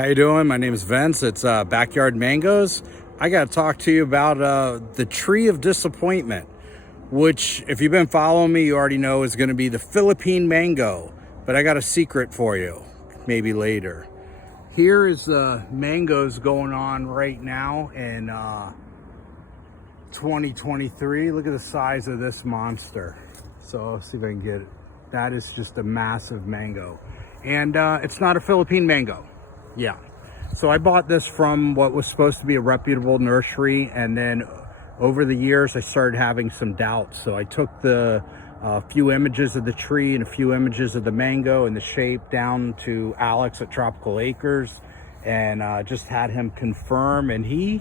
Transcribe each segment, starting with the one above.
How you doing? My name is Vince. It's Backyard Mangoes. I got to talk to you about the tree of disappointment, which if you've been following me, you already know is going to be the Philippine mango. But I got a secret for you, maybe later. Here is the mangoes going on right now in 2023. Look at the size of this monster. So let's see if I can get it. That is just a massive mango. And it's not a Philippine mango. Yeah. So I bought this from what was supposed to be a reputable nursery, and then over the years I started having some doubts. So I took the few images of the tree and a few images of the mango and the shape down to Alex at Tropical Acres, and just had him confirm, and he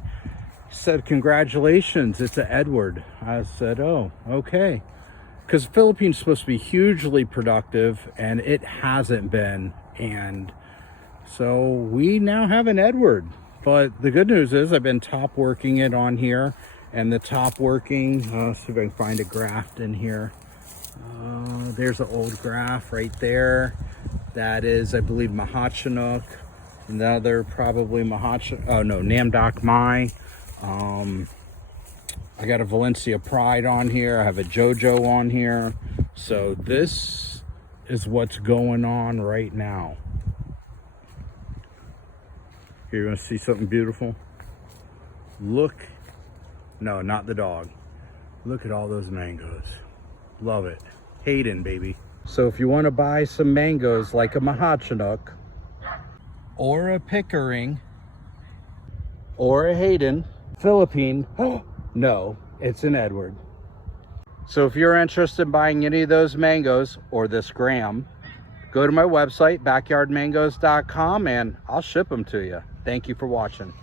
said, "Congratulations, it's a Edward." I said, "Oh, okay." Because the Philippines is supposed to be hugely productive, and it hasn't been. And so we now have an Edward. But the good news is I've been top working it on here, and the top working, let's see if I can find a graft in here. There's an old graft right there. That is, I believe, Mahachinook. Another probably Namdok Mai. I got a Valencia Pride on here. I have a JoJo on here. So this is what's going on right now. You're gonna see something beautiful. Look, no, not the dog. Look at all those mangoes. Love it. Hayden, baby. So if you want to buy some mangoes like a Mahachinook or a Pickering or a Hayden, Philippine, no, it's an Edward. So if you're interested in buying any of those mangoes or this gram, go to my website, backyardmangoes.com, and I'll ship them to you. Thank you for watching.